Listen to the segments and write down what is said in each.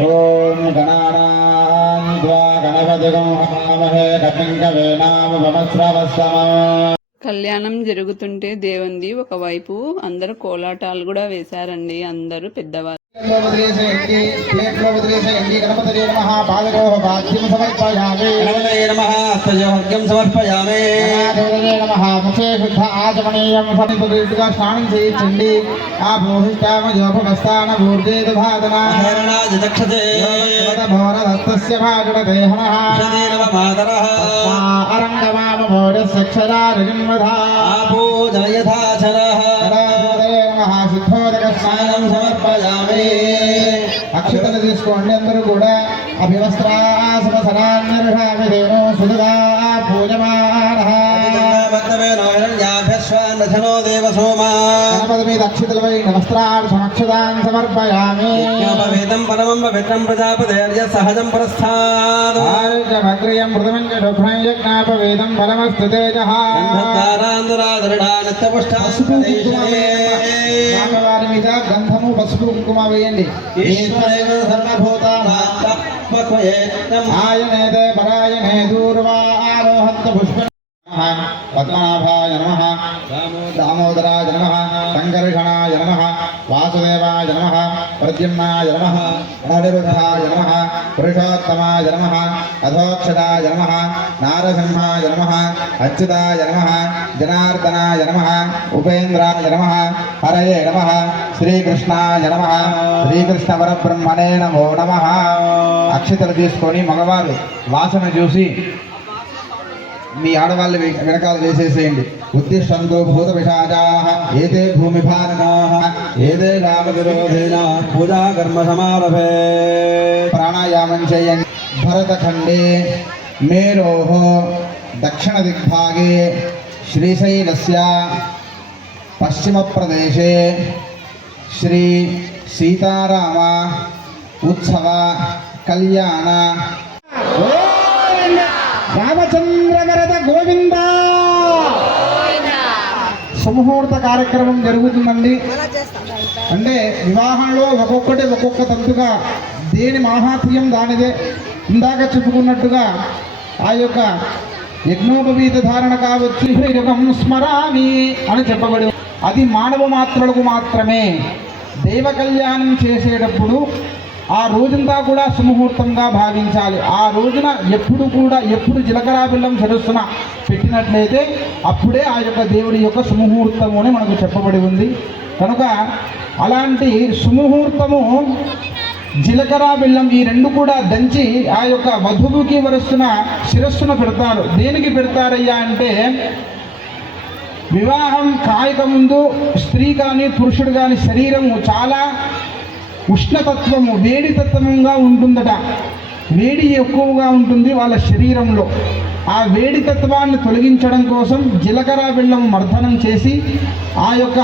ఓం కళ్యాణం జరుగుతుంటే దేవుంది ఒకవైపు అందరూ కోలాటాలు కూడా వేశారండి అందరూ పెద్దవారు గణపతి నమ పాదరోహ భాగ్యం సమర్పయామి గణపతయే నమః హస్తయోగ్యం సమర్పయామి దేవదే నమ ముఖే శుద్ధ ఆచమనీయం సమీపగా స్నానం చేయించండి ఆ సిద్ధోదక స్నానం సమర్పయామి అక్షతలు తీసుకోండి అందరూ కూడా. అభివస్త్రాసనసనాన్యర్షామిదేనో సుధగా పూజమాన భక్తవేనో హిరణ్యాభ్యశ్వాన్నథనో దేవ సోమా. మీద అక్షతలు వేయండి వస్త్రాలు సమక్షతాన్ని సమర్పయామి పరమం పవిత్రం ప్రజాపతేర్య సహజం పురస్థాద్ భద్రియం మృతమంజ రుభ్రం యజ్ఞాపవేదం ఫలమస్తు తేజ గంధద్వారాంధరాధరణా నిత్యపుష్టాదేశే వారి మీద గంధము పసుపు కుంకుమ వేయండి ఆయనేదే పరాయణే దూర్వారోహంత పుష్ప పద్మనాభాయ నమ దామోదరాయ నమ సంకర్షణాయ నమ వాసుదేవాయ నమ ప్రద్యుమ్నాయ నమ అనిరుద్ధాయ నమ పురుషోత్తమాయ నమ అధోక్షదాయ నమ నారసింహాయ నమ అచ్యుతాయ నమ జనార్దనాయ నమ ఉపేంద్రాయ నమ హరయే నమ శ్రీకృష్ణాయ నమ శ్రీకృష్ణ పరబ్రహ్మణే నమో నమ. అక్షతలు తీసుకొని మగవారు వాసన చూసి మీ ఆడవాళ్ళు వెనకాల వేసేసేయండి. ఉద్దిష్టంతో భూత విషాజా ఏతే భూమి ఏతే ఏదే రామ విరోధేన పూజా కర్మ సమారభే. ప్రాణాయామం చేయండి. భరతఖండే మేరోహ దక్షిణ దిగ్భాగే శ్రీశైలస్య పశ్చిమప్రదేశే శ్రీ సీతారామ ఉత్సవ కళ్యాణ. రామచంద్ర రామచంద్రవరద గోవిందా! సుముహూర్త కార్యక్రమం జరుగుతుందండి. అంటే వివాహంలో ఒక్కొక్కటి ఒక్కొక్క తంతుగా దేని మాహాత్మ్యం దానిదే. ఇందాక చెప్పుకున్నట్టుగా ఆ యొక్క యజ్ఞోపవీత ధారణ కావచ్చు యుగం స్మరామి అని చెప్పబడి. అది మానవ మాత్రులకు మాత్రమే. దైవ కళ్యాణం చేసేటప్పుడు ఆ రోజంతా కూడా సుముహూర్తంగా భావించాలి. ఆ రోజున ఎప్పుడు కూడా ఎప్పుడు జీలకర్ర బెల్లం సరస్సున పెట్టినట్లయితే అప్పుడే ఆ యొక్క దేవుడి యొక్క సుముహూర్తము అని మనకు చెప్పబడి ఉంది. కనుక అలాంటి సుముహూర్తము జీలకర్ర బెల్లం ఈ రెండు కూడా దంచి ఆ యొక్క వధువుకి వరస్సున శిరస్సున పెడతారు. దేనికి పెడతారయ్యా అంటే వివాహం కాయక ముందు స్త్రీ కానీ పురుషుడు కానీ శరీరము చాలా ఉష్ణతత్వము వేడి తత్వముగా ఉంటుందట. వేడి ఎక్కువగా ఉంటుంది వాళ్ళ శరీరంలో. ఆ వేడి తత్వాన్ని తొలగించడం కోసం జీలకర్ర బెల్లం మర్దనం చేసి ఆ యొక్క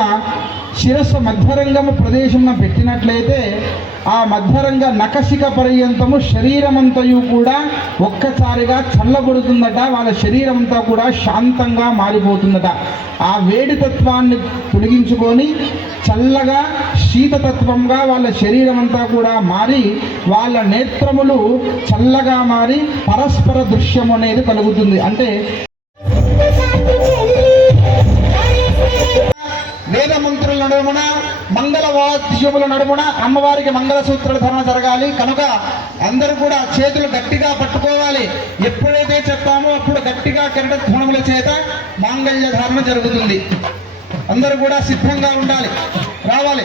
శిరస్సు మధ్యరంగము ప్రదేశంలో పెట్టినట్లయితే ఆ మధ్యరంగ నకశిక పర్యంతము శరీరమంతయు కూడా ఒక్కసారిగా చల్లబడుతుందట వాళ్ళ శరీరం అంతా కూడా శాంతంగా మారిపోతుందట. ఆ వేడి తత్వాన్ని తొలగించుకొని చల్లగా శీతతత్వంగా వాళ్ళ శరీరం అంతా కూడా మారి వాళ్ళ నేత్రములు చల్లగా మారి పరస్పర దృశ్యం అనేది కలుగుతుంది. అంటే నడుమున మంగళ వాద్యముల నడుమున అమ్మవారికి మంగళ సూత్రాల ధరణ జరగాలి. కనుక అందరూ కూడా చేతులు గట్టిగా పట్టుకోవాలి. ఎప్పుడైతే చెప్తామో అప్పుడు గట్టిగా కిరట ధ్వనముల చేత మాంగళ్య ధారణ జరుగుతుంది. అందరూ కూడా సిద్ధంగా ఉండాలి. రావాలి.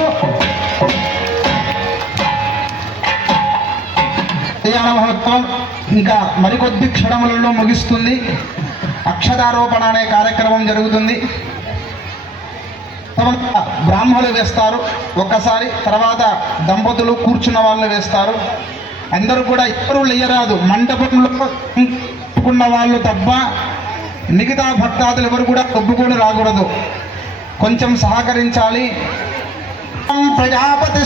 కళ్యాణ మహోత్సవం ఇంకా మరికొద్ది క్షణములలో ముగిస్తుంది. అక్షదారోపణ అనే కార్యక్రమం జరుగుతుంది. తర్వాత బ్రాహ్మణులు వేస్తారు. ఒక్కసారి తర్వాత దంపతులు కూర్చున్న వాళ్ళు వేస్తారు. అందరూ కూడా ఇద్దరు లేయరాదు. మంటపంలో ఉన్న వాళ్ళు తప్ప మిగతా భక్తాదులు ఎవరు కూడా ఒప్పుకొని రాకూడదు. కొంచెం సహకరించాలి. ప్రజాపతి